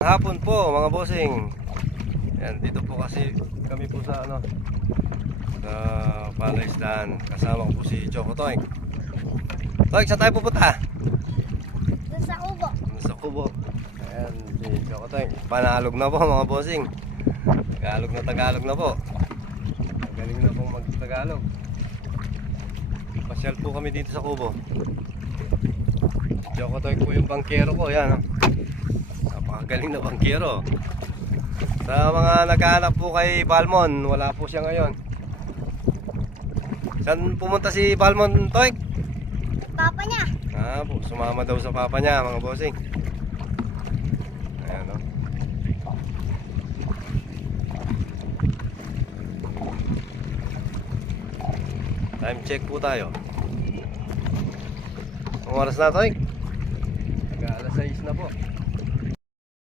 Hapon po mga bossing. Yan, dito po kasi kami po sa sa palaisdaan. Kasama ko po si Choco Toink. Toink, saan tayo pupunta? Doon sa Kubo. Sa Kubo. Ayan, si Choco Toink. Panalog na po mga bossing. Tagalog na po. Magaling na pong mag-Tagalog. Pasyal po kami dito sa Kubo. Choco Toink po yung bangkero ko. Yan, napakagaling na bangkero. Sa mga naghahanap po kay Balmon, wala po siya ngayon. Saan pumunta si Balmon, Toink? Papa niya. Po, sumama daw sa papa niya, mga bossing. Ayan, time check po tayo. Ang oras na, Toink? Alas 6 na po.